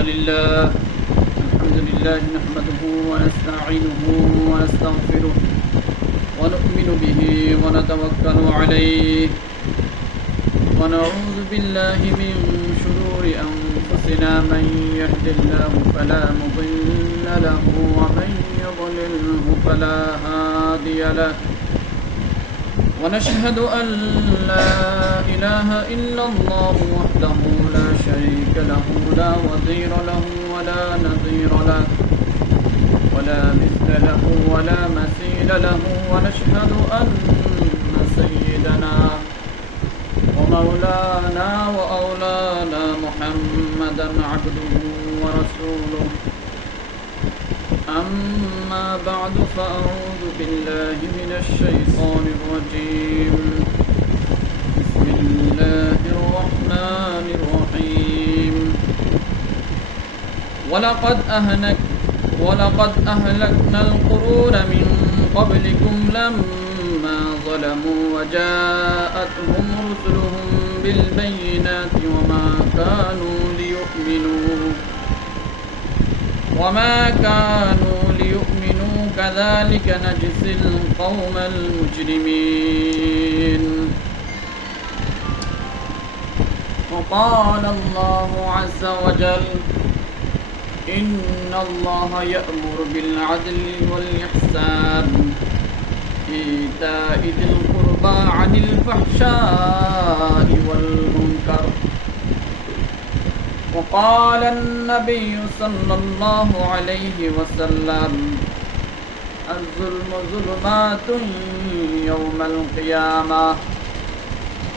الحمد لله نحمده ونستعينه ونستغفره ونؤمن به ونتوكل عليه ونعوذ بالله من شرور أنفسنا من يهد الله فلا مضل له ومن يضلله فلا هادي له ونشهد أن لا إله إلا الله وحده لا شريك له لا وزير له ولا نظير له ولا مثل له ولا مثيل له ونشهد أن سيدنا ومولانا وأولانا محمدا عبده ورسوله أما بعد فأعوذ بالله من الشيطان الرجيم بسم الله الرحمن الرحيم ولقد أهلكنا القرون من قبلكم لما ظلموا وجاءتهم رسلهم بالبينات وما كانوا ليؤمنوا كذلك نجزي القوم المجرمين وقال الله عز وجل إن الله يأمر بالعدل والإحسان إيتاء ذي القربى عن الفحشاء والمنكر وقال النبي صلى الله عليه وسلم الظلم ظلمات يوم القيامة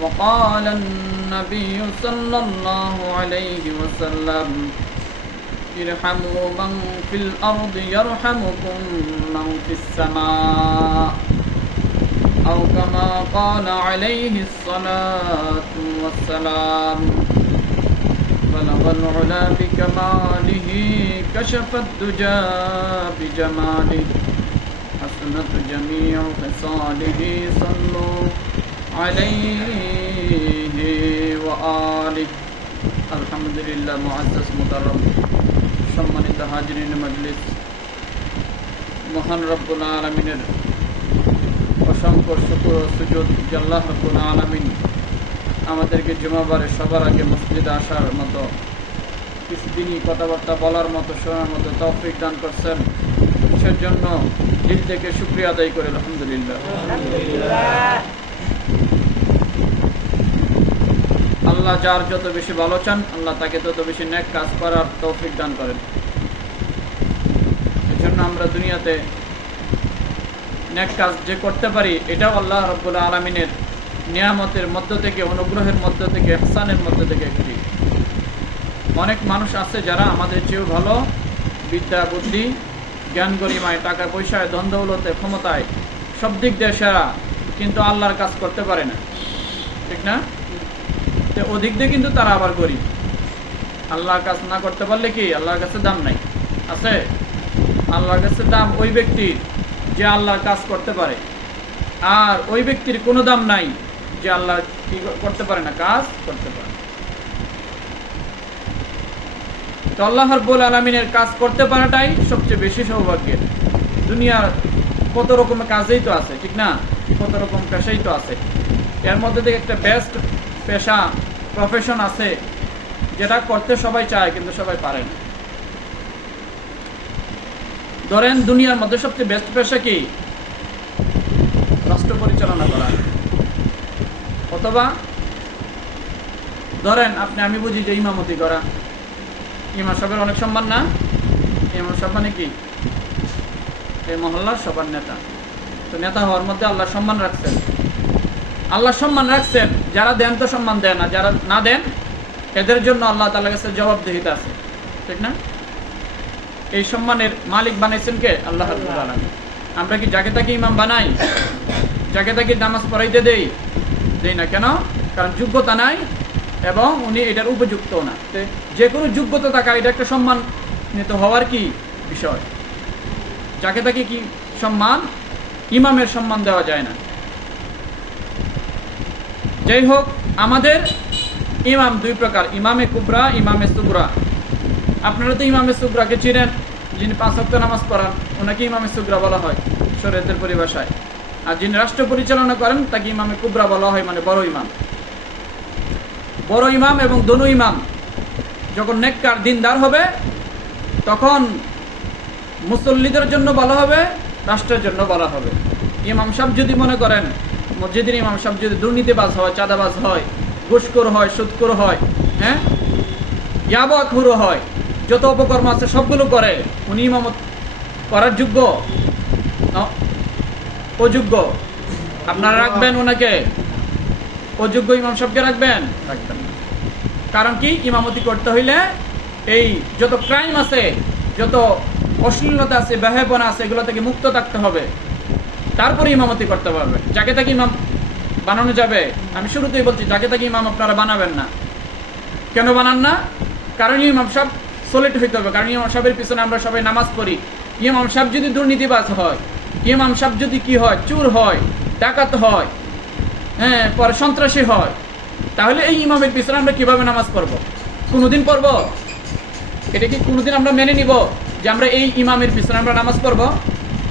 وقال النبي صلى الله عليه وسلم ارحموا من في الأرض يرحمكم من في السماء أو كما قال عليه الصلاة والسلام بلغ العلا بكماله كشف الدجى بجماله حسنت جميع خصاله صلوا عليه وآله الحمد لله معزز مكرم সম্মানিত হাজিরিন মজলিস মহান রব্বুল আলামিনের অসংখ্য শুকর ও সুজুদ যে আল্লাহ রব্বুল আলামিন আমাদেরকে জুমাবারে সবার আগে মসজিদে আসার মতো কিছুদিনই কথাবার্তা বলার মতো শোনার মতো তৌফিক দান করছেন সের জন্য দিল থেকে শুকরিয়া আদায় করি আলহামদুলিল্লাহ। আল্লাহ যার যত বেশি ভালো চান আল্লাহ তাকে তত বেশি নেক কাজ করার তৌফিক দান করেন। এজন্য আমরা দুনিয়াতে নেক কাজ যে করতে পারি এটাও আল্লাহ রাব্বুল আলামিনের নিয়ামতের মধ্য থেকে, অনুগ্রহের মধ্য থেকে, ইহসানের মধ্য থেকে একটি। অনেক মানুষ আছে যারা আমাদের চেয়েও ভালো বিদ্যা বুদ্ধি জ্ঞান গরিমায় টাকা পয়সায় ধন দৌলতে ক্ষমতায় সব দিক দিয়ে সেরা, কিন্তু আল্লাহর কাজ করতে পারে না, ঠিক না? তো ওদিক দিয়ে কিন্তু তারা আবার গরিব। আল্লাহর কাজ না করতে পারলে কি আল্লাহর কাছে দাম নাই? আছে? আল্লাহর কাছে দাম ওই ব্যক্তির যে আল্লাহর কাজ করতে পারে, আর ওই ব্যক্তির কোনো দাম নাই যে আল্লাহ কি করতে পারে না, কাজ করতে পারে। তো আল্লাহ রাব্বুল আলামিনের কাজ করতে পারাটাই সবচেয়ে বেশি সৌভাগ্যের। দুনিয়ার কত রকমের কাজেই তো আছে, ঠিক না? কত রকম পেশাই তো আছে। এর মধ্যে থেকে একটা বেস্ট পেশা প্রফেশন আছে যেটা করতে সবাই চায় কিন্তু সবাই পারে না। ধরেন দুনিয়ার মধ্যে সবচেয়ে বেস্ট পেশা কি? রাষ্ট্র পরিচালনা করা। অথবা ধরেন আমি বুঝি যে ইমামতি করা। ইমাম সাহেবের অনেক সম্মান না? ইমাম সাহেব মানে কি? এই মহল্লার সবার নেতা। তো নেতা হওয়ার মধ্যে আল্লাহ সম্মান রাখছেন। আল্লাহ সম্মান রাখছেন, যারা দেন তো সম্মান দেন, না যারা না দেন এদের জন্য আল্লাহ তাআলার কাছে জবাবদিহিতা আছে, ঠিক না? এই সম্মানের মালিক বানাইছেন কে? আল্লাহ রাব্বুল আলামিন। আমরা কি যাকে তাকে ইমাম বানাই? যাকে তাকে নামাজ পড়াইতে দেই না কেন? কারণ যোগ্যতা নাই এবং উনি এটার উপযুক্ত না। যে কোনো যোগ্যতা থাকা এটা একটা সম্মানিত হওয়ার কি বিষয়। যাকে তাকে কি সম্মান, ইমামের সম্মান দেওয়া যায় না। যাই হোক, আমাদের ইমাম দুই প্রকার, ইমামে কুবরা, ইমামে সুগরা। আপনারা তো ইমামে সুগরাকে চিনেন, যিনি 5 ওয়াক্ত নামাজ পড়ান, ওনাকে ইমামে সুগরা বলা হয় শরীয়তের পরিভাষায়। আর যিনি রাষ্ট্র পরিচালনা করেন তাকে ইমামে কুবরা বলা হয়, মানে বড় ইমাম। বড় ইমাম এবং দোনো ইমাম যখন নেককার দিনদার হবে তখন মুসল্লিদের জন্য বলা হবে, রাষ্ট্রের জন্য বলা হবে। ইমাম সাহেব যদি মনে করেন, মসজিদের ইমাম সাহেব যদি দুর্নীতিবাজ হয়, চাঁদাবাজ হয়, ঘুষখোর হয়, সুদখোর হয়, হ্যাঁ, ইয়াবাখোর হয়, যত অপকর্ম আছে সবগুলো করে, উনি ইমামত করার যোগ্য? অযোগ্য। আপনারা রাখবেন ওনাকে? অযোগ্য ইমাম সাহেবকে রাখবেন? রাখবেন না। কারণ কি? ইমামতি করতে হইলে এই যত ক্রাইম আছে, যত অশ্লীলতা আছে, বেহায়াপনা আছে, এগুলো থেকে মুক্ত থাকতে হবে, তারপরে ইমামতি করতে পারবে। যাকে তাকে ইমাম বানানো যাবে? আমি শুরুতেই বলছি, যাকে তাকে ইমাম আপনারা বানাবেন না। কেন বানান না? কারণ ইমাম সাহেব সলিড হইতে হবে। কারণ ইমাম সাহেবের পিছনে আমরা সবাই নামাজ পড়ি। ইমাম সাহেব যদি দুর্নীতিবাজ হয়, ইমাম সাহেব যদি কি হয়, চোর হয়, ডাকাত হয়, হ্যাঁ, পরে সন্ত্রাসী হয়, তাহলে এই ইমামের পিছনে আমরা কিভাবে নামাজ পড়বো? কোনোদিন পড়বো? এটা কি কোনোদিন আমরা মেনে নিব যে আমরা এই ইমামের পিছনে আমরা নামাজ পড়বো?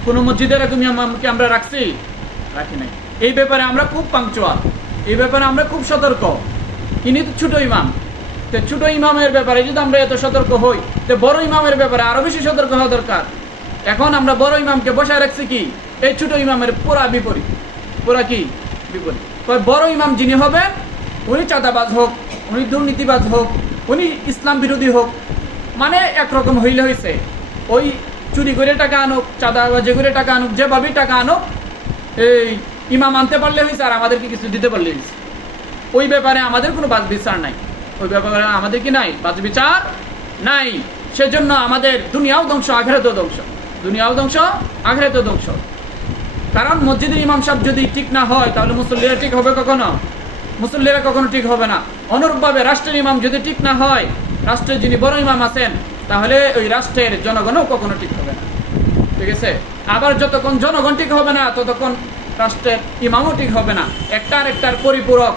কোনো মসজিদে এরকম ইমামকে আমরা রাখছি? রাখি নাই। এই ব্যাপারে আমরা খুব পাংচুয়াল, এই ব্যাপারে আমরা খুব সতর্ক। ইনি তো ছোট ইমাম, তো ছোট ইমামের ব্যাপারে যদি আমরা এত সতর্ক হই, তো বড় ইমামের ব্যাপারে আরো বেশি সতর্ক হওয়া দরকার। এখন আমরা বড় ইমামকে বসায় রাখছি কি এই ছোট ইমামের পুরা বিপরীত। পুরা কি বিপরীত? বড় ইমাম যিনি হবেন, উনি চাঁদাবাজ হোক, উনি দুর্নীতিবাজ হোক, উনি ইসলাম বিরোধী হোক, মানে একরকম হইলে হয়েছে। ওই চুরি করে টাকা আনুক, চাঁদাবাজি করে টাকা আনুক, যেভাবেই টাকা আনুক, এই ইমাম আনতে পারলে হয়েছে, আর আমাদেরকে কিছু দিতে পারলে হয়েছে। ওই ব্যাপারে আমাদের কোনো বাজ বিচার নাই। ওই ব্যাপারে আমাদের কি নাই? বাজ বিচার নাই। সেজন্য আমাদের দুনিয়াও ধ্বংস, আখিরাতেও ধ্বংস। দুনিয়াও ধ্বংস, আখিরাতেও ধ্বংস। কারণ মসজিদের ইমাম সাহেব যদি ঠিক না হয়, তাহলে মুসল্লিরা ঠিক হবে কখনো? মুসল্লিরা কখনো ঠিক হবে না। অনুরূপভাবে রাষ্ট্রের ইমাম যদি ঠিক না হয়, রাষ্ট্রের যিনি বড় ইমাম আছেন, তাহলে ওই রাষ্ট্রের জনগণও কখনো ঠিক হবে না। ঠিক আছে? আবার যতক্ষণ জনগণ ঠিক হবে না, ততক্ষণ রাষ্ট্রের ইমামও ঠিক হবে না। একটা আর একটার পরিপূরক।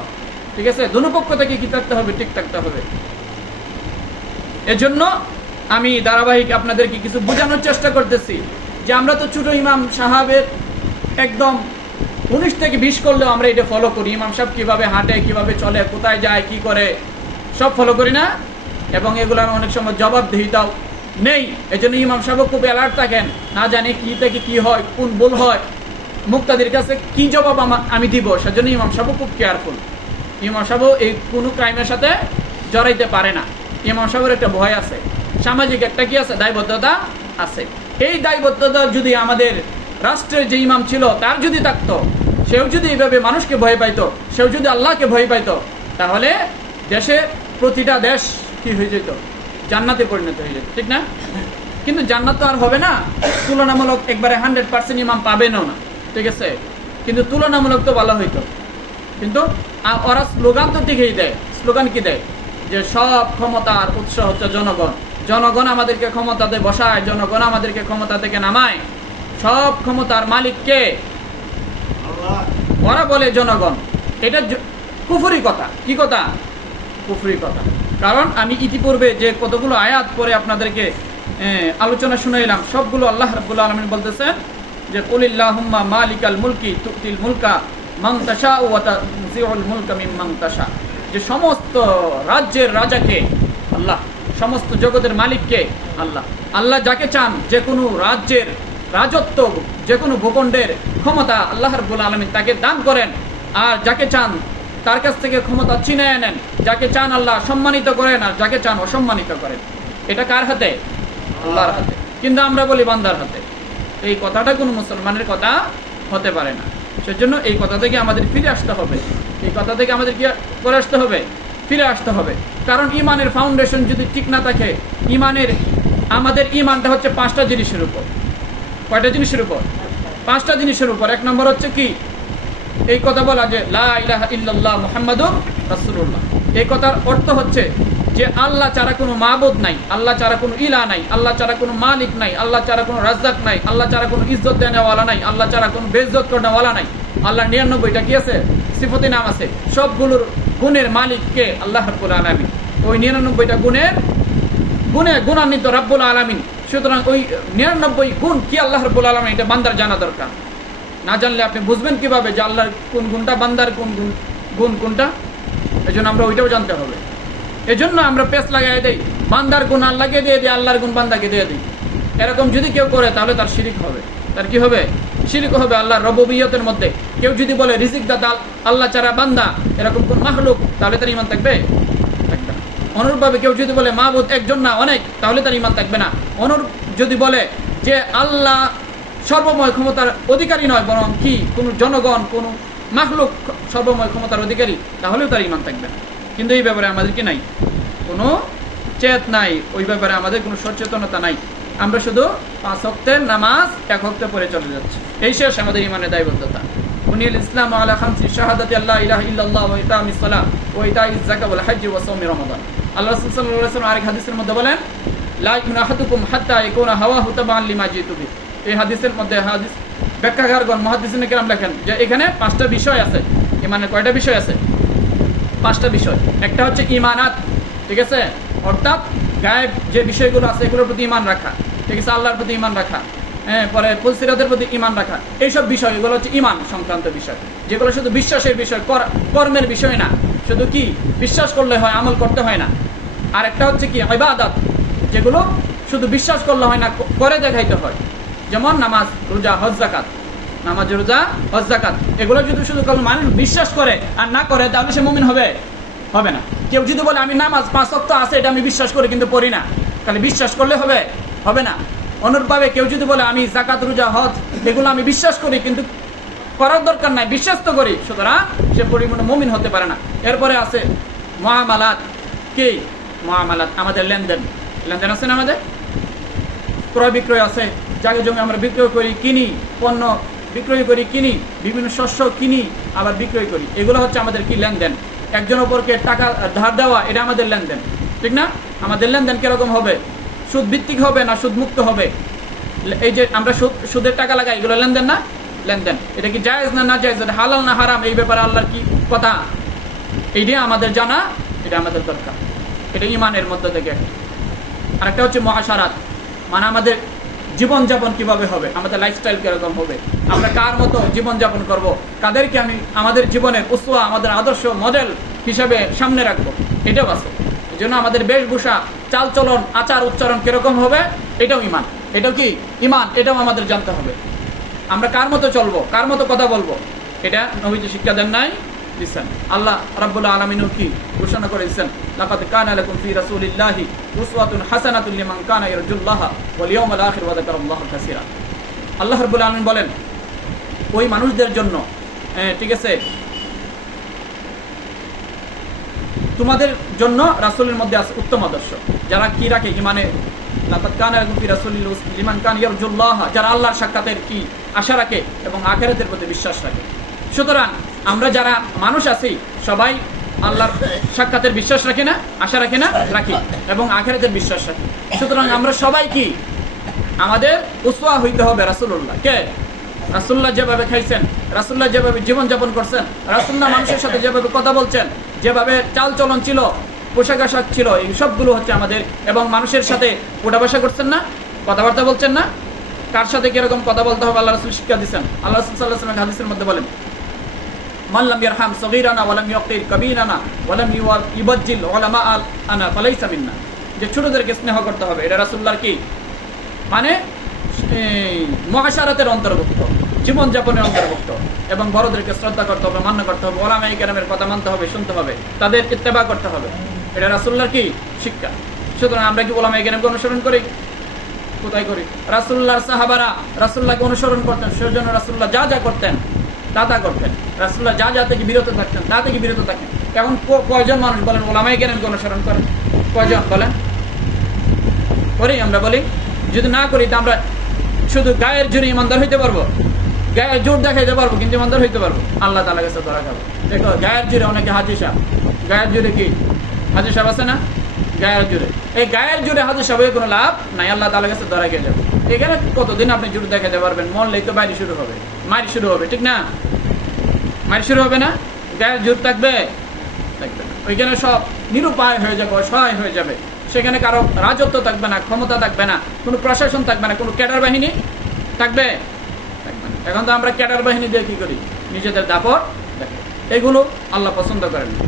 ঠিক আছে? দুনো পক্ষ থেকে কি থাকতে হবে? ঠিক থাকতে হবে। এজন্য আমি ধারাবাহিক আপনাদেরকে কিছু বোঝানোর চেষ্টা করতেছি যে আমরা তো ছোট ইমাম সাহেবের একদম 19 থেকে 20 করলেও আমরা এটা ফলো করি। ইমাম সাহেব কিভাবে হাঁটে, কিভাবে চলে, কোথায় যায়, কি করে, সব ফলো করি না? এবং এগুলোর অনেক সময় জবাবদিহিতাও নেই। এই জন্য ইমাম সাহেব খুব অ্যালার্ট থাকেন, না জানি কি থেকে কি হয়, কোন ভুল হয়, মুক্তাদির কাছে কি জবাব আমি দিব। সেজন্য ইমাম সাহেব খুব কেয়ারফুল। ইমাম সাহেব এই কোনো ক্রাইমের সাথে জড়াইতে পারে না। ইমাম সাহেবের একটা ভয় আছে, সামাজিক একটা কি আছে, দায়বদ্ধতা আছে। এই দায়বদ্ধতা যদি আমাদের রাষ্ট্রের যে ইমাম ছিল তার যদি থাকতো, সেও যদি এইভাবে মানুষকে ভয় পাইতো, সেও যদি আল্লাহকে ভয় পাইতো, তাহলে দেশে প্রতিটা দেশ কি হয়ে যেত? জান্নাতে পরিণত হয়ে যেত। ঠিক না? কিন্তু জান্নাত তো আর হবে না। তুলনামূলক একবারে 100% ইমাম পাবেনও না। ঠিক আছে? কিন্তু তুলনামূলক তো ভালো হইতো। কিন্তু ওরা স্লোগান তো ঠিকই দেয়। স্লোগান কি দেয়? যে সব ক্ষমতার উৎস হচ্ছে জনগণ। জনগণ আমাদেরকে ক্ষমতাতে বসায়, জনগণ আমাদেরকে ক্ষমতা থেকে নামায়। সব ক্ষমতার মালিক কে? ওরা বলে জনগণ। এটা কুফরি কথা। কি কথা? কুফরি কথা। কারণ আমি ইতিপূর্বে যে কতগুলো আয়াত পরে আপনাদেরকে আলোচনা শুনাইলাম, সবগুলো আল্লাহ রাব্বুল আলামিন বলতেছেন যে কুলিল্লাহুম্মা মালিকাল মুলকি তুতিল মুলকা মান তাশাউ ওয়া তানজিউল মুলকা মিম্মান তাশা। যে সমস্ত রাজ্যের রাজাকে আল্লাহ, সমস্ত জগতের মালিককে আল্লাহ। আল্লাহ যাকে চান যে কোনো রাজ্যের রাজত্ব, যে কোনো ভূখণ্ডের ক্ষমতা আল্লাহ রাব্বুল আলামিন তাকে দান করেন, আর যাকে চান তার কাছ থেকে ক্ষমতা ছিনিয়ে নেন। যাকে চান আল্লাহ সম্মানিত করেন, আর যাকে চান অসম্মানিত করেন। এটা কার হাতে? আল্লাহর হাতে। কিন্তু আমরা বলি বান্দার হাতে। এই কথাটা কোনো মুসলমানের কথা হতে পারে না। সেজন্য এই কথা থেকে আমাদের ফিরে আসতে হবে। এই কথা থেকে আমাদের কি করে আসতে হবে? ফিরে আসতে হবে। কারণ ইমানের ফাউন্ডেশন যদি ঠিক না থাকে, আমাদের ইমানটা হচ্ছে 5টা জিনিসের উপর। কয়টা জিনিসের উপর? 5টা জিনিসের উপর। 1 নম্বর হচ্ছে কি? এই কথা বলা যে লা ইলাহা ইল্লাল্লাহ মুহাম্মাদুর রাসূলুল্লাহ। এই কথার অর্থ হচ্ছে যে আল্লাহ ছাড়া কোনো মাবুদ নাই, আল্লাহ ছাড়া কোনো ইলাহ নাই, আল্লাহ ছাড়া কোনো মালিক নাই, আল্লাহ ছাড়া কোনো রাজ্জাক নাই, আল্লাহ ছাড়া কোনো ইজ্জত দেওয়ালা নাই, আল্লাহ ছাড়া কোনো বেইজ্জত করাওয়ালা নাই। আল্লাহ 99টা কি আছে? সিফাতে নাম আছে। সবগুলোর গুণের মালিক কে? আল্লাহ রাব্বুল আলামিন। ওই 99টা গুণে গুণান্বিত রাব্বুল আলামিন। সুতরাং ওই 99 গুণ কি আল্লাহ রাব্বুল আলামিন, এটা বান্দার জানা দরকার। না জানলে আপনি বুঝবেন কিভাবে যে আল্লাহর কোন গুণটা, বান্দার কোন গুণ কোনটা? এই জন্য আমরা ওইটাও জানতে হবে। এই জন্য আমরা পেস লাগাই দেই, বান্দার গুণ আল্লাহকে দিয়ে দিই, আল্লাহর গুণ বান্দাকে দিয়ে দিই। এরকম যদি কেউ করে তাহলে তার শিরিক হবে। তার কি হবে? শিরিক হবে আল্লাহর রুবুবিয়তের মধ্যে। কেউ যদি বলে রিজিক দাতা আল্লাহ ছাড়া বান্দা, এরকম কোন মাখলুক, তাহলে তার ঈমান থাকবে? থাকবে না। অনুরূপভাবে কেউ যদি বলে মাবুদ একজন না অনেক, তাহলে তার ঈমান থাকবে না। অনুরূপ যদি বলে যে আল্লাহ সর্বময় ক্ষমতার অধিকারী নয়, বরং কি কোনো জনগণ, কোনো মাখলুক সর্বময় ক্ষমতার অধিকারী, তাহলেও তার ঈমান থাকবে না। কিন্তু এই ব্যাপারে আমাদের কি নাই? কোনো চেত নাই, ওই ব্যাপারে আমাদের কোনো সচেতনতা নাই। আমরা শুধু 5 ওয়াক্তের নামাজ 1 ওয়াক্তে পড়ে চলে যাচ্ছি, এই শেষ আমাদের ঈমানের দায়বদ্ধতা। বুনিয়াল ইসলাম আলা খামসি শাহাদাতি আল্লা ইলাহা ইল্লাল্লাহ ওয়া ইকামিস সালাহ ওয়া ইতাইজ যাকাত ওয়াল হজ্জ ওয়া সাওমি রমাদান। আল্লাহ রাসূল সাল্লাল্লাহু আলাইহি ওয়াসাল্লাম আরেক হাদিসের মধ্যে বলেন, লা ইউমিনু আহাদুকুম হাত্তা ইয়াকুনা হাওয়াহু তাবাআন লিমা জিতু বি। এই হাদিসের মধ্যে হাদিস ব্যাখ্যাকারগণ মুহাদ্দিসিন কেরাম লেখেন যে এখানে 5টা বিষয় আছে। ঈমানের কয়টা বিষয় আছে? 5টা বিষয়। একটা হচ্ছে ঈমানাত, ঠিক আছে, অর্থাৎ গায়েব যে বিষয়গুলো আছে এগুলোর প্রতি ঈমান রাখা, ঠিক আছে, আল্লাহর প্রতি ঈমান রাখা, পরে ফুলসিরাতের প্রতি ঈমান রাখা, এইসব বিষয়, এগুলো হচ্ছে ঈমান সংক্রান্ত বিষয়, যেগুলো শুধু বিশ্বাসের বিষয়, কর্মের বিষয় না। শুধু কি বিশ্বাস করলে হয়, আমল করতে হয় না। আর একটা হচ্ছে কি ইবাদত, যেগুলো শুধু বিশ্বাস করলে হয় না, করে দেখাইতে হয়। যেমন নামাজ, রোজা, হজ, যাকাত। নামাজ, রোজা, হজ, যাকাত এগুলো যদি শুধু মানুষ বিশ্বাস করে আর না করে, তাহলে সে মুমিন হবে? হবে না। কেউ যদি বলে আমি নামাজ 5 ওয়াক্ত আছে, এটা আমি বিশ্বাস করি কিন্তু পড়ি না, তাহলে বিশ্বাস করলে হবে? হবে না। অনুরূপভাবে কেউ যদি বলে আমি যাকাত, রোজা, হজ এগুলো আমি বিশ্বাস করি কিন্তু করার দরকার নাই, বিশ্বাস তো করি, সুতরাং সে পরিপূর্ণ মুমিন হতে পারে না। এরপরে আছে মুআমালাত। কি মুআমালাত? আমাদের লেনদেন। লেনদেন আছে না আমাদের? ক্রয় বিক্রয় আছে, জায়গা জমি আমরা বিক্রয় করি, কিনি, পণ্য বিক্রয় করি, কিনি, বিভিন্ন শস্য কিনি আবার বিক্রয় করি, এগুলো হচ্ছে আমাদের কি? লেনদেন। একজন অপরকে টাকা ধার দেওয়া, এটা আমাদের লেনদেন, ঠিক না? আমাদের লেনদেন কিরকম হবে? সুদ ভিত্তিক হবে না সুদ মুক্ত হবে? এই যে আমরা সুদের টাকা লাগাই, এগুলো লেনদেন না? লেনদেন। এটা কি জায়েজ না না জায়েজ, এটা হালাল না হারাম, এই ব্যাপারে আল্লাহর কি কথা, এইটা আমাদের জানা, এটা আমাদের দরকার। এটা ঈমানের মধ্যে থেকে। আরেকটা হচ্ছে মুআশারাত, মানে আমাদের জীবনযাপন কিভাবে হবে, আমাদের লাইফস্টাইল কিরকম হবে, আমরা কার মতো জীবনযাপন করব, কাদেরকে আমি আমাদের জীবনের উসওয়া, আমাদের আদর্শ মডেল হিসাবে সামনে রাখবো, এটাও আছে। এই জন্য আমাদের বেশভূষা, চালচলন, আচার উচ্চারণ কিরকম হবে, এটাও ঈমান। এটাও কি ঈমান, এটাও আমাদের জানতে হবে। আমরা কার মতো চলবো, কার মতো কথা বলবো, এটা নবীজি শিক্ষা দেন নাই, দিচ্ছেন। আল্লাহ রাব্বুল আলামিনও কি ঘোষণা করে দিচ্ছেন, লাকাদ কানা লাকুম ফি রাসূলিল্লাহি উসওয়াতুন হাসানাতুন লিমান কানা ইয়ারজুল্লাহা ওয়াল ইয়াউমাল আখির ওয়া যাকারাল্লাহা কাসীরা। আল্লাহ রাব্বুল আলামিন বলেন ওই মানুষদের জন্য, ঠিক আছে, তোমাদের জন্য রাসূলের মধ্যে আছে উত্তম আদর্শ, যারা কি রাখে ঈমানে। লাকাদ কানা লাকুম ফি রাসূলিল্লাহি লিমান কানা ইয়ারজুল্লাহা, যারা আল্লাহর সাক্ষাতের কি আশা রাখে এবং আখিরাতের প্রতি বিশ্বাস রাখে। সুতরাং আমরা যারা মানুষ আছি সবাই আল্লাহর সাক্ষাতের বিশ্বাস রাখি না, আশা রাখি না? রাখি, এবং আখিরাতের বিশ্বাস রাখি। সুতরাং আমরা সবাই কি আমাদের উসওয়া হইতে হবে রাসূলুল্লাহ। কে? রাসূলুল্লাহ যেভাবে খাইছেন, রাসূলুল্লাহ যেভাবে জীবনযাপন করছেন, রাসূলুল্লাহ মানুষের সাথে যেভাবে কথা বলছেন, যেভাবে চালচলন ছিল, পোশাক আশাক ছিল, এই সবগুলো হচ্ছে আমাদের। এবং মানুষের সাথে ওঠা বসা করছেন না, কথাবার্তা বলছেন না, কার সাথে কিরকম কথা বলতে হবে আল্লাহ রাসূল শিক্ষা দিচ্ছেন। আল্লাহ রাসূল সাল্লাল্লাহু আলাইহি ওয়াসাল্লাম হাদিসের মধ্যে বলেন, মান লাম ইয়ারহাম সগীরানা ওয়া লাম ইয়াকির কাবীরানা ওয়া লাম ইউবাজ্জিল উলামাআনা ফালাইসা মিন্না। যে ছোটদেরকে স্নেহ করতে হবে, এটা রাসূলুল্লাহর কি মানে মুআশারাতের অন্তর্ভুক্ত, জীবনযাপনের অন্তর্ভুক্ত। এবং বড়দেরকে শ্রদ্ধা করতে হবে, মান্য করতে হবে, উলামায়ে কেরামের কথা মানতে হবে, শুনতে হবে, তাদের ইত্তেবা করতে হবে, এটা রাসূলুল্লাহর কি শিক্ষা। সুতরাং আমরা কি উলামায়ে কেরামকে অনুসরণ করি? কোথায় করি? রাসূলুল্লাহর সাহাবারা রাসূলুল্লাহকে অনুসরণ করতেন, সেজন্য রাসূলুল্লাহ যা যা করতেন তা তা করতেন, রাসূলুল্লাহ যা যা থেকে বিরত থাকতেন তা থেকে বিরত থাকেন। এখন কয়জন মানুষ বলেন উলামায়ে কেরামকে অনুসরণ করেন? কয়জন বলেন? করি? আমরা বলি। যদি না করি তা আমরা শুধু গায়ের জোরে ইমানদার হইতে পারবো, গায়ের জোর দেখাইতে পারবো, কিন্তু ইমানদার হইতে পারবো? আল্লাহ তাআলার কাছে ধরা খাবো। দেখো গায়ের জোরে অনেকে হাজী সাহেব, গায়ের জোরে কি হাজী সাহেব আছে না? গায়ের জোরে, এই গায়ের জোরে হাজী সাহেবের কোনো লাভ নাই, আল্লাহ তাআলার কাছে ধরা খেয়ে যাবে। এখানে কতদিন আপনি জোর দেখাতে পারবেন? মরলেই তো বাইরে শুরু হবে, মারি শুরু হবে, ঠিক না? মারি শুরু হবে না? গায়ের জোর থাকবে? থাকবে না। ওইখানে সব নিরুপায় হয়ে যাবে, অসহায় হয়ে যাবে। সেখানে কারো রাজত্ব থাকবে না, ক্ষমতা থাকবে না, কোনো প্রশাসন থাকবে না, কোনো ক্যাডার বাহিনী থাকবে থাকবে না। এখন তো আমরা ক্যাডার বাহিনী দিয়ে কি করি? নিজেদের দাপট দেখে। এগুলো আল্লাহ পছন্দ করেন না।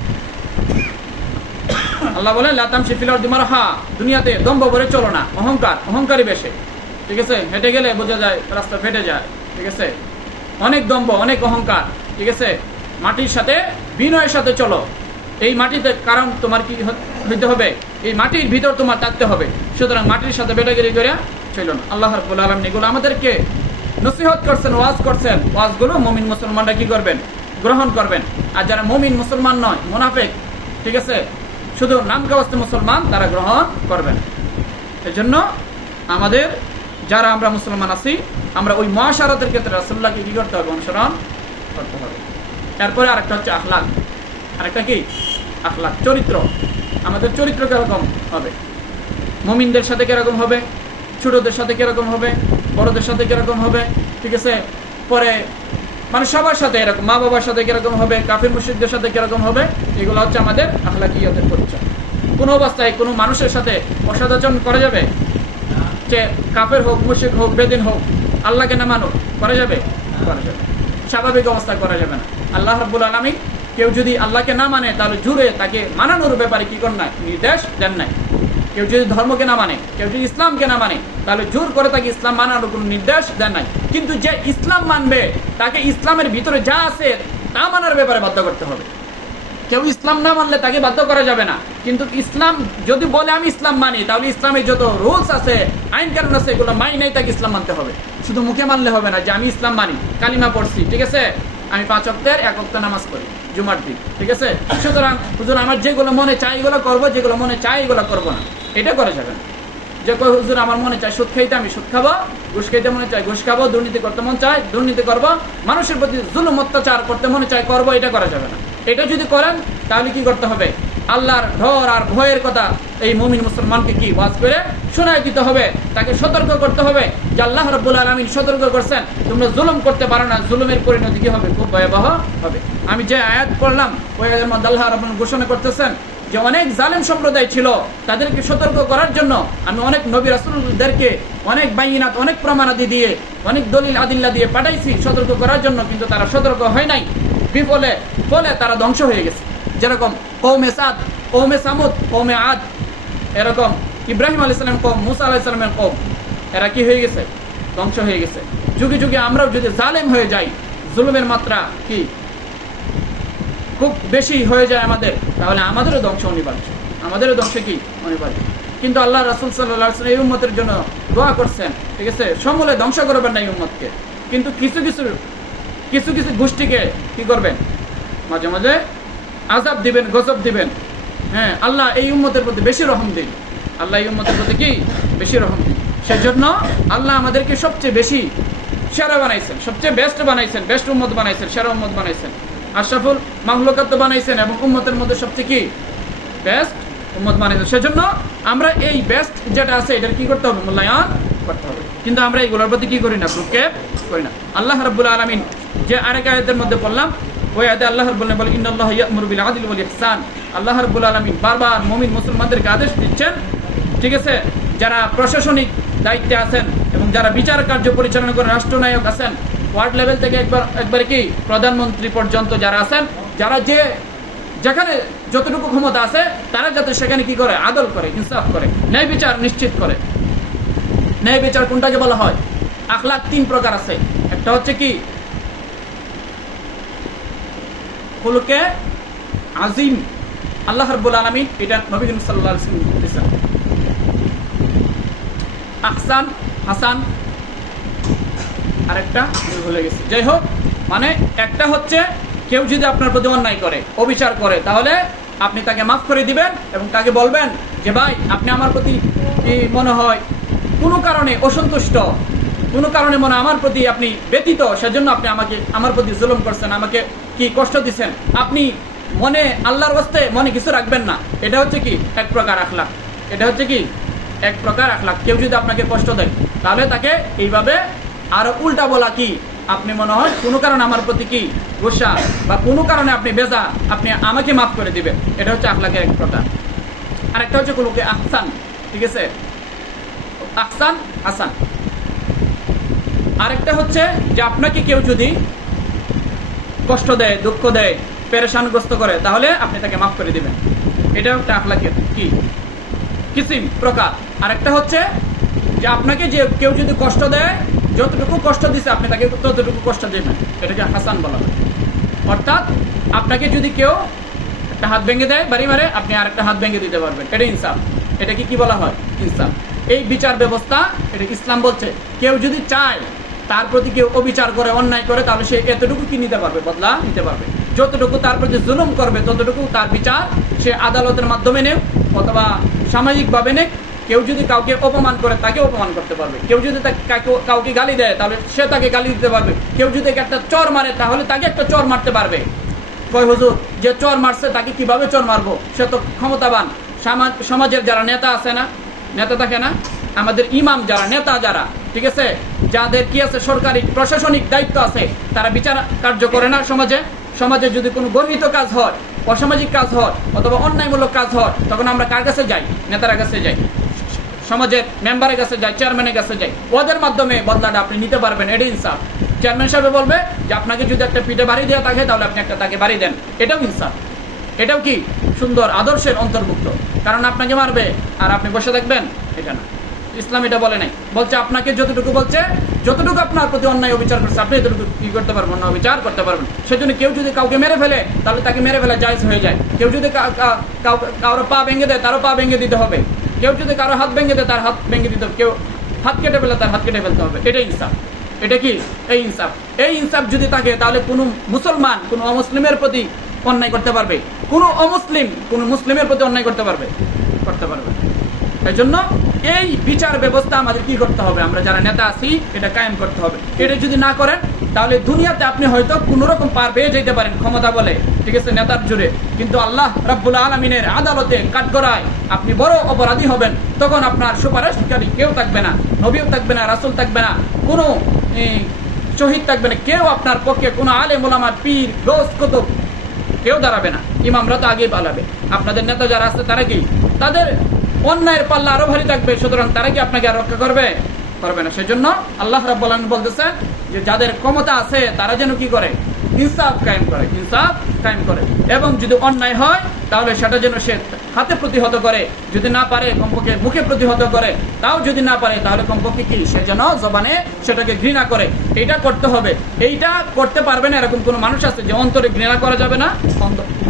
আল্লাহ বলেন লা তামশি ফিল আরদি মারহা, দুনিয়াতে দম্ভ ভরে চলো না, অহংকারী বেশে, ঠিক আছে? হেঁটে গেলে বোঝা যায় রাস্তা ফেটে যায়, ঠিক আছে? অনেক দম্ভ, অনেক অহংকার, ঠিক আছে? মাটির সাথে বিনয়ের সাথে চলো। এই মাটিতে কারণ তোমার কি হইতে হবে? এই মাটির ভিতর তোমার থাকতে হবে। সুতরাং মাটির সাথে বেটাগিরি করে চলো না। আল্লাহ রাব্বুল আলামিন এগুলো আমাদেরকে নসিহত করছেন, ওয়াজ করছেন। ওয়াজগুলো মুমিন মুসলমানরা কি করবেন? গ্রহণ করবেন। আর যারা মুমিন মুসলমান নয়, মুনাফিক, ঠিক আছে, শুধু নাম কাওয়াস্তে মুসলমান, তারা গ্রহণ করবেন। এজন্য আমাদের যারা আমরা মুসলমান আছি, আমরা ওই মুআশারাতের ক্ষেত্রে রাসূলুল্লাহকে কি করতে হবে? অনুসরণ করতে হবে। এরপরে আরেকটা হচ্ছে আখলাক। আরেকটা কি? আখলাক, চরিত্র। আমাদের চরিত্র কিরকম হবে? মুমিনদের সাথে কিরকম হবে, ছোটদের সাথে কিরকম হবে, বড়দের সাথে কিরকম হবে, ঠিক আছে? পরে মানে সবার সাথে এরকম, মা বাবার সাথে কিরকম হবে, কাফির মুশরিকদের সাথে কিরকম হবে, এগুলো হচ্ছে আমাদের আখলাকিয়াতের পরিচয়। কোনো অবস্থায় কোনো মানুষের সাথে অসদাচরণ করা যাবে? যে কাফের হোক, মুশরিক হোক, বেদিন হোক, আল্লাহকে না মানুক, করা যাবে? করা যাবে। স্বাভাবিক অবস্থায় করা যাবে না। আল্লাহ রাব্বুল আলামিন কেউ যদি আল্লাহকে না মানে, তাহলে জুড়ে তাকে মানানোর ব্যাপারে কি করেন নাই? নির্দেশ দেন নাই। কেউ যদি ধর্মকে না মানে, কেউ যদি ইসলামকে না মানে, তাহলে জোর করে তাকে ইসলাম মানানোর কোনো নির্দেশ দেন নাই। কিন্তু যে ইসলাম মানবে, তাকে ইসলামের ভিতরে যা আছে তা মানার ব্যাপারে বাধ্য করতে হবে। কেউ ইসলাম না মানলে তাকে বাধ্য করা যাবে না। কিন্তু ইসলাম যদি বলে আমি ইসলাম মানি, তাহলে ইসলামের যত রুলস আছে, আইন কানুন আছে, এগুলো মাইনেই তাকে ইসলাম মানতে হবে। শুধু মুখে মানলে হবে না যে আমি ইসলাম মানি, কালিমা পড়ছি, ঠিক আছে, আমি 5 ওয়াক্তের 1 ওয়াক্ত নামাজ পড়ি জুমার দিন, ঠিক আছে, সুতরাং হুজুর আমার যেগুলো মনে চাই এগুলো করবো, যেগুলো মনে চাই এগুলো করবো না, এটা করা যাবে না। যে কই হুজুর আমার মনে চায় সুদ খাইতে, আমি সুদ খাবো, ঘুষ খাইতে মনে চায় ঘুষ খাবো, দুর্নীতি করতে মন চায় দুর্নীতি করবো, মানুষের প্রতি জুলুম অত্যাচার করতে মনে চায় করবো, এটা করা যাবে না। এটা যদি করেন তাহলে কি করতে হবে? আল্লাহর ডর আর ভয়ের কথা এই মুমিন মুসলমানকে কি ওয়াজ করে শোনায় দিতে হবে, তাকে সতর্ক করতে হবে যে আল্লাহ রাব্বুল আলামিন সতর্ক করছেন তোমরা জুলুম করতে পারো না, জুলুমের পরিণতি কি হবে? খুব ভয়াবহ হবে। আমি যে আয়াত পড়লাম ওই আয়াতের মধ্যে আল্লাহ রাব্বুল ঘোষণা করতেছেন যে অনেক জালেম সম্প্রদায় ছিল, তাদেরকে সতর্ক করার জন্য আমি অনেক নবী রাসূলদেরকে অনেক বাইনাত, অনেক প্রমাণাদি দিয়ে, অনেক দলিল আদিল্লা দিয়ে পাঠাইছি সতর্ক করার জন্য, কিন্তু তারা সতর্ক হয় নাই। বিফলে ফলে তারা ধ্বংস হয়ে গেছে। যেরকম কওমে সাদ, কওমে সামুদ, কওমে আদ, এরকম ইব্রাহিম আলাইহিস সালাম কওম, মুসা আলাইহিস সালামের কওম, এরা কি হয়ে গেছে? ধ্বংস হয়ে গেছে। যুগে যুগে আমরাও যদি জালেম হয়ে যাই, জুলুমের মাত্রা কি খুব বেশি হয়ে যায় আমাদের, তাহলে আমাদেরও ধ্বংস অনিবার্য, আমাদেরও ধ্বংস কি অনিবার্য। কিন্তু আল্লাহ রাসূল সাল্লাল্লাহু আলাইহি ওয়াসাল্লাম এই উম্মতের জন্য দোয়া করছেন, ঠিক আছে, সমূলে ধ্বংস করবেন না এই উম্মতকে, কিন্তু কিছু কিছু গোষ্ঠীকে কি করবেন? মাঝে মাঝে আযাব দিবেন, গজব দিবেন। হ্যাঁ, আল্লাহ এই উম্মতের প্রতি বেশি রহম দিন, আল্লাহ এই উম্মতের প্রতি কি বেশি রহম দিন। সেজন্য আল্লাহ আমাদেরকে সবচেয়ে বেশি সেরা বানাইছেন, সবচেয়ে বেস্ট বানাইছেন, বেস্ট উম্মত বানাইছেন, সেরা উম্মত বানাইছেন, আশরাফুল মাখলুকাত বানাইছেন, এবং উম্মতের মধ্যে সবচেয়ে কি বেস্ট উম্মত বানাইছেন। সেজন্য আমরা এই বেস্ট যেটা আছে এটার কি করতে হবে? মূল্যায়ন করতে হবে। কিন্তু আমরা এইগুলোর প্রতি কি করি না? ভ্রুক্ষেপ করি না। আল্লাহ রাব্বুল আলামিন যে আরেক আয়াতের মধ্যে বললাম, ওই আয়াতে আল্লাহ রাব্বুল আলামিন বলেন ইন্নাল্লাহা ইয়া'মুরু বিল আদলি ওয়াল ইহসান। আল্লাহ রাব্বুল আলামিন বারবার মুমিন মুসলমানদেরকে আদেশ দিচ্ছেন, ঠিক আছে, যারা প্রশাসনিক দায়িত্বে আছেন এবং যারা বিচার কার্য পরিচালনা করে রাষ্ট্রনায়ক আছেন, ওয়ার্ড লেভেল থেকে একবার কি প্রধানমন্ত্রী পর্যন্ত যারা আছেন, যারা যেখানে যতটুকু ক্ষমতা আছে, তারা যাতে সেখানে কি করে? আদল করে, ইনসাফ করে, ন্যায় বিচার নিশ্চিত করে। ন্যায় বিচার কোনটাকে বলা হয়? আখলাক 3 প্রকার আছে। একটা হচ্ছে কি খুলুকে আজিম, আল্লাহ রাব্বুল আলামিন এটা নবী করিম সাল্লাল্লাহু আলাইহি ওয়াসাল্লাম বলেছেন। আহসান, হাসান, আরেকটা ভুলে গেছি। যাই হোক, মানে একটা হচ্ছে কেউ যদি আপনার প্রতি অন্যায় করে, অবিচার করে, তাহলে আপনি তাকে মাফ করে দিবেন এবং তাকে বলবেন যে ভাই আপনি আমার প্রতি কি মনে হয় কোনো কারণে অসন্তুষ্ট, কোনো কারণে মনে আমার প্রতি আপনি ব্যতীত, সেজন্য আপনি আমার প্রতি জুলুম করছেন, আমাকে কি কষ্ট দিচ্ছেন, আপনি মনে আল্লাহর ওয়াস্তে মনে কিছু রাখবেন না। এটা হচ্ছে কি এক প্রকার আখলাক, এটা হচ্ছে কি এক প্রকার আখলাক। কেউ যদি আপনাকে কষ্ট দেয়, তাহলে তাকে এইভাবে আরো উল্টা বলা কি আপনি মনে হয় কোনো কারণে আমার প্রতি কি গুসা বা কোনো কারণে আপনি বেজা, আপনি আমাকে মাফ করে দিবেন, এটা হচ্ছে আখলাকের এক প্রকার। আরেকটা হচ্ছে কুলুকে আহসান, ঠিক আছে, আহসান হাসান। আরেকটা হচ্ছে যে আপনাকে কেউ যদি কষ্ট দেয়, দুঃখ দেয়, পেরেশানগ্রস্ত করে, তাহলে আপনি তাকে মাফ করে দিবেন। এটাও একটা আখলাকের কি কিসিম প্রকার। আরেকটা হচ্ছে যে আপনাকে যে কেউ যদি কষ্ট দেয়, যতটুকু কষ্ট দিছে আপনি তাকে ততটুকু কষ্ট দিবেন, এটাকে হাসান বলা হয়। অর্থাৎ আপনাকে যদি কেউ একটা হাত ভেঙে দেয় বাড়ি মারে, আপনি আরেকটা হাত ভেঙে দিতে পারবেন, এটা ইনসাফ। এটাকে কি বলা হয়? ইনসাফ। এই বিচার ব্যবস্থা এটা ইসলাম বলছে। কেউ যদি চায় তার প্রতি কেউ অবিচার করে, অন্যায় করে, তাহলে সে এতটুকু কি নিতে পারবে? বদলা নিতে পারবে। যতটুকু তার প্রতি জুলুম করবে ততটুকু তার বিচার সে আদালতের মাধ্যমে নেক অথবা সামাজিকভাবে নেক। কেউ যদি কাউকে অপমান করে তাকে অপমান করতে পারবে, কেউ যদি কাউকে গালি দেয় তাহলে সে তাকে গালি দিতে পারবে, কেউ যদি একটা চর মারে তাহলে তাকে একটা চর মারতে পারবে। কয় হুজুর, যে চর মারছে তাকে কিভাবে চর মারবো? সে তো ক্ষমতাবান। সমাজের যারা নেতা আছে না, নেতা থাকে না, আমাদের ইমাম যারা, নেতা যারা, ঠিক আছে, যাদের কি আছে সরকারি প্রশাসনিক দায়িত্ব আছে, তারা বিচার কার্য করে না সমাজে। সমাজে যদি কোনো গর্হিত কাজ হয়, অসামাজিক কাজ হয় অথবা অন্যায়মূলক কাজ হয়, তখন আমরা কার কাছে যাই? নেতার কাছে যাই, সমাজের মেম্বারের কাছে যাই, চেয়ারম্যানের কাছে যাই। ওদের মাধ্যমে বদলাটা আপনি নিতে পারবেন, এটা ইনসাফ। চেয়ারম্যান সাহেব বলবে যে আপনাকে যদি একটা পিঠে বাড়ি দেওয়া থাকে তাহলে আপনি একটা তাকে বাড়ি দেন, এটাও ইনসাফ। এটাও কি সুন্দর আদর্শের অন্তর্ভুক্ত। কারণ আপনাকে মারবে আর আপনি বসে থাকবেন, এটা না। ইসলাম এটা বলে নাই, বলছে আপনাকে যতটুকু বলছে, যতটুকু আপনার প্রতি অন্যায় অবিচার করছে আপনি এতটুকু কি করতে পারবেন? অন্যায় অবিচার করতে পারবেন। সেজন্য কেউ যদি কাউকে মেরে ফেলে তাহলে তাকে মেরে ফেলা জায়েজ হয়ে যায়। কেউ যদি কারো পা ভেঙে দেয় তারও পা ভেঙে দিতে হবে। কেউ যদি কারো হাত ভেঙে দেয় তার হাত ভেঙে দিতে হবে। কেউ হাত কেটে ফেলে তার হাত কেটে ফেলতে হবে। এটা ইনসাফ। এটা কি? এই ইনসাফ। এই ইনসাফ যদি থাকে তাহলে কোনো মুসলমান কোনো অমুসলিমের প্রতি অন্যায় করতে পারবে? কোনো অমুসলিম কোনো মুসলিমের প্রতি অন্যায় করতে পারবে? করতে পারবে। এই জন্য এই বিচার ব্যবস্থা আমাদের কি করতে হবে? আমরা যারা নেতা আছি এটা কায়েম করতে হবে। এটা যদি না করেন তাহলে দুনিয়াতে আপনি হয়তো কোনো রকম পার পেয়ে যেতে পারেন ক্ষমতা বলে, ঠিক আছে, নেতার জুড়ে, কিন্তু আল্লাহ রাব্বুল আলামিনের আদালতে কাঠগড়ায় আপনি বড় অপরাধী হবেন। তখন আপনার সুপারিশকারী কেউ থাকবে না, নবীও থাকবে না, রাসূল থাকবে না, কোনো শহীদ থাকবে না, কেউ আপনার পক্ষে, কোনো আলেম ওলামা, পীর, গৌস, কুতুব কেউ দাঁড়াবে না। ইমামরা তো আগেই পালাবে। আপনাদের নেতা যারা আছে তারা কি? তাদের অন্যায়ের পাল্লা আরো ভারী থাকবে, সুতরাং তারা কি আপনাকে আর রক্ষা করবে? করবে না। সেজন্য আল্লাহ রাব্বুল আলামিন বলতেছেন যে যাদের ক্ষমতা আছে তারা যেন কি করে? ইনসাফ কায়েম করে, ইনসাফ কায়েম করে। এবং যদি অন্যায় হয় তাহলে সেটা যেন সে হাতে প্রতিহত করে, যদি না পারে কমপক্ষে মুখে প্রতিহত করে, তাও যদি না পারে তাহলে কমপক্ষে কি সে যেন জবানে সেটাকে ঘৃণা করে। এইটা করতে হবে। এইটা করতে পারবে না এরকম কোনো মানুষ আছে যে অন্তরে ঘৃণা করা যাবে না?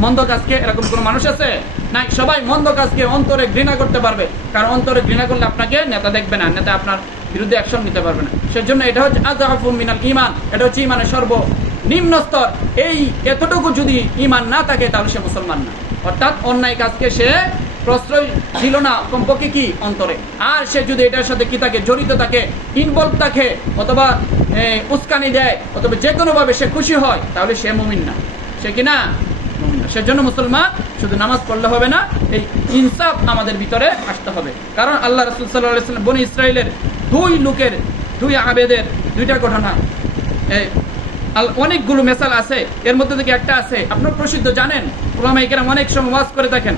মন্দ কাজকে এরকম কোনো মানুষ আছে? নাই, সবাই মন্দ কাজকে অন্তরে ঘৃণা করতে পারবে। কারণ অন্তরে ঘৃণা করলে আপনাকে নেতা দেখবে না, নেতা আপনার বিরুদ্ধে অ্যাকশন নিতে পারবে না। সেজন্য এটা হচ্ছে আযআফু মিনাল ঈমান, এটা হচ্ছে ঈমানের সর্বনিম্ন স্তর। এই এতটুকু যদি ঈমান না থাকে তাহলে সে মুসলমান না। অর্থাৎ অন্যায় কাজকে সে প্রশ্রয় ছিল না কমপক্ষে কি অন্তরে। আর সে যদি এটার সাথে কি থাকে, জড়িত থাকে, ইনভলভ থাকে, অথবা উস্কানি দেয়, অথবা যে কোনোভাবে সে খুশি হয়, তাহলে সে মুমিন না। সে কি না? মুমিন না। সেজন্য মুসলমান শুধু নামাজ পড়লে হবে না, এই ইনসাফ আমাদের ভিতরে আসতে হবে। কারণ আল্লাহ রাসূল সাল্লাল্লাহু আলাইহি ওয়াসাল্লাম বনি ইসরাইলের দুই আবেদের দুইটা ঘটনা, অনেকগুলো মেসাল আছে, এর মধ্যে থেকে একটা আছে আপনার প্রসিদ্ধ জানেন, উলামায়ে কেরাম অনেক সময় ওয়াজ করে থাকেন,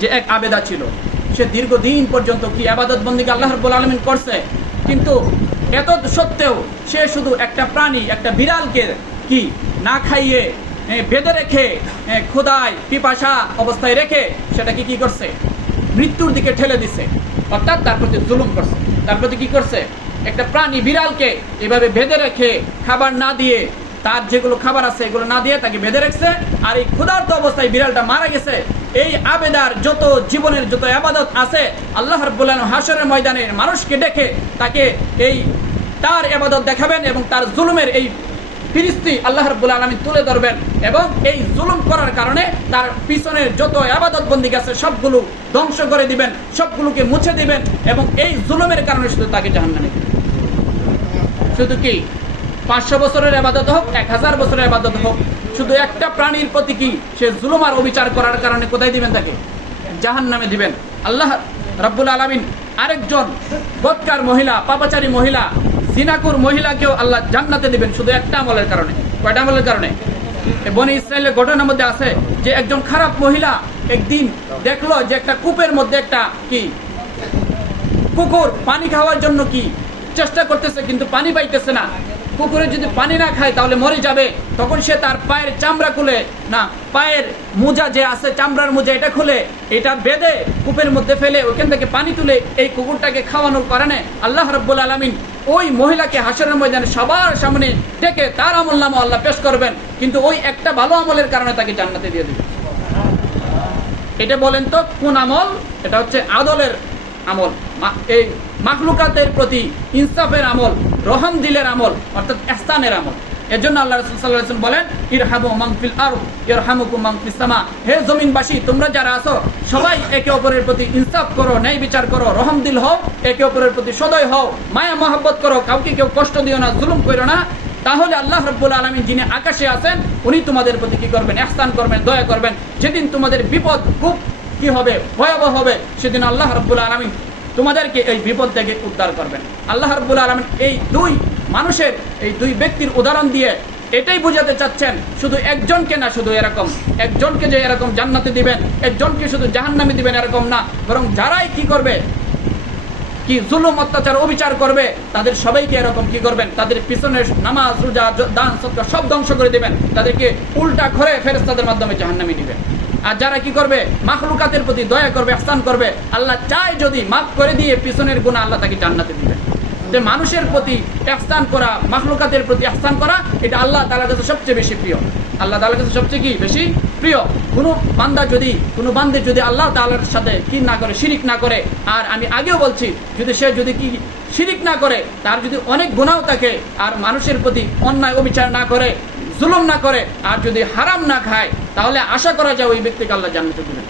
যে এক আবেদা ছিল, সে দীর্ঘদিন পর্যন্ত কি ইবাদত বন্দেগী আল্লাহ রাব্বুল আলামিন করছে, কিন্তু এত সত্ত্বেও সে শুধু একটা প্রাণী, একটা বিড়ালকে কি না খাইয়ে বেঁধে রেখে, ক্ষুধায় পিপাসা অবস্থায় রেখে সেটাকে কি করছে? মৃত্যুর দিকে ঠেলে দিছে। অর্থাৎ তার প্রতি জুলুম করছে। তার প্রতি কি করছে? একটা প্রাণী বিড়ালকে এভাবে বেঁধে রেখে খাবার না দিয়ে, তার যেগুলো খাবার আছে এগুলো না দিয়ে তাকে বেঁধে রেখেছে। আর এই ক্ষুধার্ত অবস্থায় বিড়ালটা মারা গেছে। এই আবেদার যত জীবনের যত ইবাদত আছে, আল্লাহ রাব্বুল আলামিন হাশরের ময়দানে মানুষকে ডেকে তাকে এই তার ইবাদত দেখাবেন এবং তার জুলুমের এই ফিরিস্তি আল্লাহ রাব্বুল আলামিন তুলে ধরবেন এবং এই জুলুম করার কারণে তার পিছনের যত ইবাদত বন্দেগী আছে সবগুলো ধ্বংস করে দিবেন, সবগুলোকে মুছে দিবেন এবং এই জুলুমের কারণে শুধু তাকে জাহান্নামে দিবেন। শুধু কি 500 বছরের ইবাদত হোক, 1000 বছরের ইবাদত হোক, শুধু একটা প্রাণীর প্রতি কি সে জুলুম আর অবিচার করার কারণে কোথায় দিবেন? তাকে জাহান্নামে দিবেন। আল্লাহ রাব্বুল আলামিন আরেকজন বদকার মহিলা, পাপাচারী মহিলা, জিনাকুর মহিলাকেও আল্লাহ জান্নাতে দিবেন শুধু একটা আমলের কারণে। কয়টা আমলের কারণে? বনি ইসরায়েলের ঘটনার মধ্যে আছে যে একজন খারাপ মহিলা একদিন দেখলো যে একটা কূপের মধ্যে একটা কি কুকুর পানি খাওয়ার জন্য কি চেষ্টা করতেছে, কিন্তু পানি পাইতেছে না। কুকুরে যদি পানি না খায় তাহলে মরে যাবে। তখন সে তার পায়ের চামড়া খুলে, না পায়ের মোজা যে আছে চামড়ার মোজা, এটা খুলে এটা বেঁধে কূপের মধ্যে ফেলে ওইখান থেকে পানি তুলে এই কুকুরটাকে খাওয়ানোর কারণে আল্লাহ রাব্বুল আলামিন ওই মহিলাকে হাসরের ময়দানে সবার সামনে ডেকে তার আমলনামা আল্লাহ পেশ করবেন, কিন্তু ওই একটা ভালো আমলের কারণে তাকে জান্নাতে দিয়ে দিবেন। এটা বলেন তো কোন আমল? এটা হচ্ছে আদলের আমল, এই মাখলুকাতের প্রতি ইনসাফের আমল, রহম দিলের আমল, অর্থাৎ ইহসানের আমল। এর জন্য আল্লাহ রাসূল সাল্লাল্লাহু আলাইহি ওয়াসাল্লাম বলেন ইরহামু মান ফিল আরদ ইয়ারহামুকুম মান ফিস সামা। হে জমিনবাসী, তোমরা যারা আছো সবাই একে অপরের প্রতি ইনসাফ করো, ন্যায় বিচার করো, রহম দিল হও, একে অপরের প্রতি সদয় হও, মায়া মহব্বত করো, কাউকে কেউ কষ্ট দিও না, জুলুম করো না। তাহলে আল্লাহ রাব্বুল আলামিন যিনি আকাশে আছেন উনি তোমাদের প্রতি কি করবেন? ইহসান করবেন, দয়া করবেন। যেদিন তোমাদের বিপদ খুব কি হবে, ভয়াবহ হবে, সেদিন আল্লাহ রাব্বুল আলামিন তোমাদেরকে এই বিপদ থেকে উদ্ধার করবেন। আল্লাহ রাব্বুল আলামিন এই দুই মানুষের, এই দুই ব্যক্তির উদাহরণ দিয়ে এটাই বোঝাতে চাচ্ছেন, শুধু একজনকে না, শুধু এরকম একজনকে যে এরকম জান্নাতে দিবেন, একজনকে শুধু জাহান্নামে দিবেন এরকম না, বরং যারাই কি করবে, কি জুলুম অত্যাচার অবিচার করবে, তাদের সবাইকে এরকম কি করবেন? তাদের পিছনে নামাজ রোজা দান সদকা সব ধ্বংস করে দিবেন, তাদেরকে উল্টা ঘরে ফেরেশতাদের মাধ্যমে জাহান্নামে দিবেন। আর যারা কি করবে? মাখলুকাতের প্রতি দয়া করবে, ইহসান করবে, আল্লাহ চায় যদি মাফ করে দিয়ে পিছনের গুনাহ আল্লাহ তাকে জান্নাতে দিবেন। যে মানুষের প্রতি ইহসান করা, মাখলুকাতের প্রতি ইহসান করা, এটা আল্লাহ তাআলার কাছে সবচেয়ে বেশি প্রিয়। আল্লাহ তাআলার কাছে সবচেয়ে কি বেশি প্রিয়? কোনো বান্দা যদি আল্লাহ তাআলার সাথে কি না করে, শিরিক না করে। আর আমি আগেও বলছি, যদি সে যদি কি শিরিক না করে, তার যদি অনেক গুনাহ থাকে, আর মানুষের প্রতি অন্যায় অবিচার না করে, জুলুম না করে, আর যদি হারাম না খায়, তাহলে আশা করা যায় ওই ব্যক্তিকে আল্লাহ জান্নাতে দিবেন।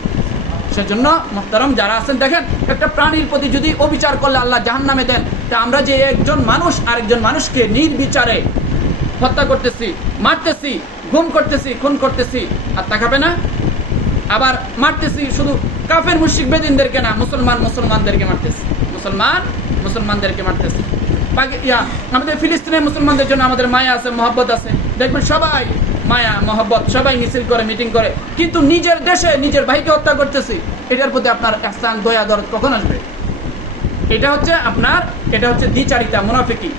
সেজন্য মুহতারাম যারা আছেন, দেখেন একটা প্রাণীর প্রতি যদি অবিচার করলে আল্লাহ জাহান্নামে দেন, তা আমরা যে একজন মানুষ আরেকজন মানুষকে নির্বিচারে হত্যা করতেছি, মারতেছি, গুম করতেছি, খুন করতেছি, আর তাকাবে না? আবার মারতেছি শুধু কাফের মুশরিক বেদিনদেরকে না, মুসলমানদেরকে মারতেছি, মুসলমানদেরকে মারতেছি। আমাদের ফিলিস্তিনের মুসলমানদের জন্য আমাদের মায়া আছে, মহব্বত আছে, দেখবেন সবাই মায়া মহব্বত, সবাই মিছিল করে, মিটিং করে, কিন্তু নিজের দেশে নিজের ভাইকে হত্যা করতেছি। এটার প্রতি আপনার ইহসান, দয়া, দরদ কখন আসবে? এটা হচ্ছে দ্বিচারিতা, মুনাফিকি,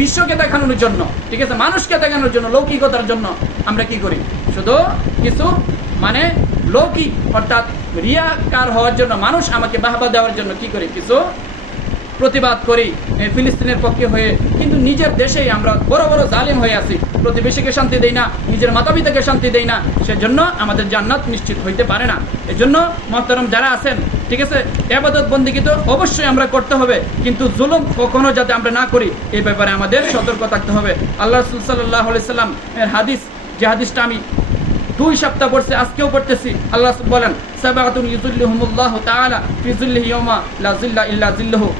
বিশ্বকে দেখানোর জন্য, ঠিক আছে, মানুষকে দেখানোর জন্য, লৌকিকতার জন্য আমরা কি করি? শুধু কিছু মানে লৌকিক, অর্থাৎ রিয়াকার হওয়ার জন্য, মানুষ আমাকে বাহবা দেওয়ার জন্য কি করি? কিছু প্রতিবাদ করি ফিলিস্তিনের পক্ষে হয়ে, কিন্তু নিজের দেশেই আমরা বড় বড় জালিম হয়ে আছি, প্রতিবেশীকে শান্তি দেই না, নিজের মাতা পিতাকে শান্তি দেই না, সেজন্য আমাদের জান্নাত নিশ্চিত হইতে পারে না। এজন্য মুহতারাম যারা আছেন, ঠিক আছে, ইবাদত বন্দেগী তো অবশ্যই আমরা করতে হবে, কিন্তু জুলুম কখনো যাতে আমরা না করি, এই ব্যাপারে আমাদের সতর্ক থাকতে হবে। আল্লাহ রাসূল সাল্লাল্লাহু আলাইহি সাল্লাম এর হাদিস, যে হাদিসটা আমি 2 সপ্তাহ পড়ছি, আজকেও পড়তেছি। আল্লাহ বলেন, সাবাতুন ইযিল্লুহুমুল্লাহু তাআলা ফি যিল্লিহি ইয়াওমা লা যিল্লা ইল্লা যিল্লুহু,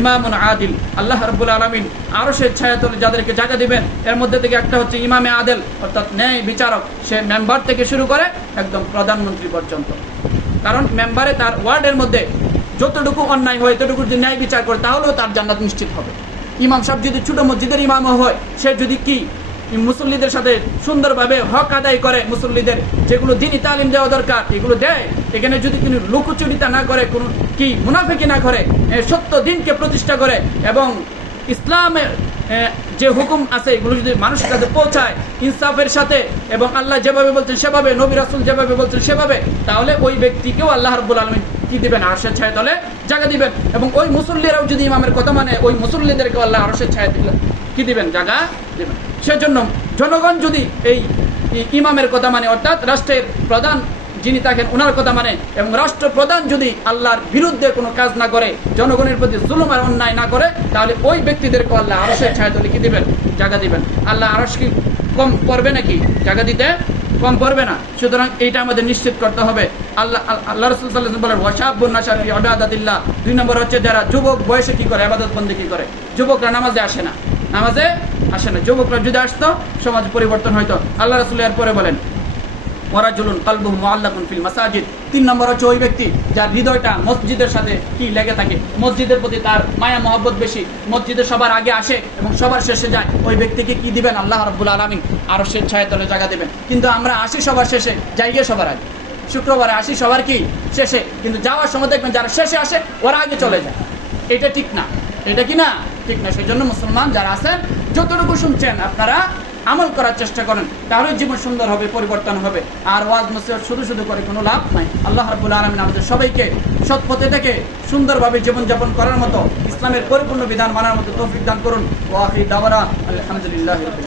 ইমামুন আদিল। আল্লাহ রাব্বুল আলামিন আরশের ছায়াতলে যাদেরকে জায়গা দিবেন, এর মধ্যে থেকে একটা হচ্ছে ইমামে আদিল, অর্থাৎ ন্যায় বিচারক। সে মেম্বার থেকে শুরু করে একদম প্রধানমন্ত্রী পর্যন্ত, কারণ মেম্বারে তার ওয়ার্ডের মধ্যে যতটুকু অন্যায় হয় ততটুকু যদি ন্যায় বিচার করে, তাহলেও তার জান্নাত নিশ্চিত হবে। ইমাম সাহেব যদি ছোট মসজিদের ইমামও হয়, সে যদি কি মুসল্লিদের সাথে সুন্দরভাবে হক আদায় করে, মুসল্লিদের যেগুলো দ্বীনি তালিম দেওয়া দরকার এগুলো দেয়, এখানে যদি কোনো লুকোচুরিতা না করে, কোনো কি মুনাফিকি না করে, সত্য দিনকে প্রতিষ্ঠা করে, এবং ইসলামের যে হুকুম আছে এগুলো যদি মানুষের কাছে পৌঁছায় ইনসাফের সাথে, এবং আল্লাহ যেভাবে বলছেন সেভাবে, নবী রাসূল যেভাবে বলছেন সেভাবে, তাহলে ওই ব্যক্তিকেও আল্লাহ রাব্বুল আলামিন কি দিবেন? আরশের ছায়াতলে জায়গা দিবেন। এবং ওই মুসল্লিরাও যদি ইমামের কথা মানে, ওই মুসল্লিদেরকেও আল্লাহ আরশের ছায়া কি দিবেন? জায়গা দিবেন। সেজন্য জনগণ যদি এই ইমামের কথা মানে, অর্থাৎ রাষ্ট্রের প্রধান যিনি থাকেন ওনার কথা মানে, এবং রাষ্ট্রপ্রধান যদি আল্লাহর বিরুদ্ধে কোনো কাজ না করে, জনগণের প্রতি জুলুম আর অন্যায় না করে, তাহলে ওই ব্যক্তিদেরকে আল্লাহ আরশের ছায়াতলে কি দিবেন? জায়গা দিবেন। আল্লাহ আরশ কি কম পড়বে নাকি? জায়গা দিতে কম পড়বে না। সুতরাং এইটা আমাদের নিশ্চিত করতে হবে। আল্লাহ রাসূল সাল্লাল্লাহু আলাইহি ওয়াসাল্লাম বলেন, ওয়াশাবুন নাশা ফি ইবাদাতিল্লাহ। 2 নম্বর হচ্ছে যারা যুবক বয়সে কি করে? ইবাদত বন্দেগী করে। যুবকরা নামাজে আসে না, যুবকরা যদি আসতো সমাজ পরিবর্তন হইতো। আল্লাহ রাসূল এর পরে বলেন, ওয়ারাজুলুন কলবুহু মুআল্লাকুন ফিল মাসাজিদ। 3 নম্বর হচ্ছে ওই ব্যক্তি যার হৃদয়টা মসজিদের সাথে কি লেগে থাকে, মসজিদের প্রতি তার মায়া মহব্বত বেশি, মসজিদে সবার আগে আসে এবং সবার শেষে যায়। ওই ব্যক্তিকে কি দিবেন? আল্লাহ রাব্বুল আলামিন আরশের ছায়ার তলে জায়গা দেবেন। কিন্তু আমরা আসি সবার শেষে, যাই গিয়ে সবার আগে। শুক্রবারে আসি সবার কি শেষে, কিন্তু যাওয়ার সময় দেখবেন যারা শেষে আসে ওরা আগে চলে যায়। এটা ঠিক না, এটা কি না ঠিক না। সেই জন্য মুসলমান যারা আছেন যতটুকু শুনছেন আপনারা আমল করার চেষ্টা করেন, তাহলে জীবন সুন্দর হবে, পরিবর্তন হবে। আর ওয়াজ নসিহত শুধু করে কোনো লাভ নাই। আল্লাহ রাব্বুল আলামিন আমাদের সবাইকে সৎ পথে থেকে সুন্দরভাবে জীবনযাপন করার মতো, ইসলামের পরিপূর্ণ বিধান মানার মতো তৌফিক দান করুন। ওয়া আখির দাওয়ানা আলহামদুলিল্লাহ।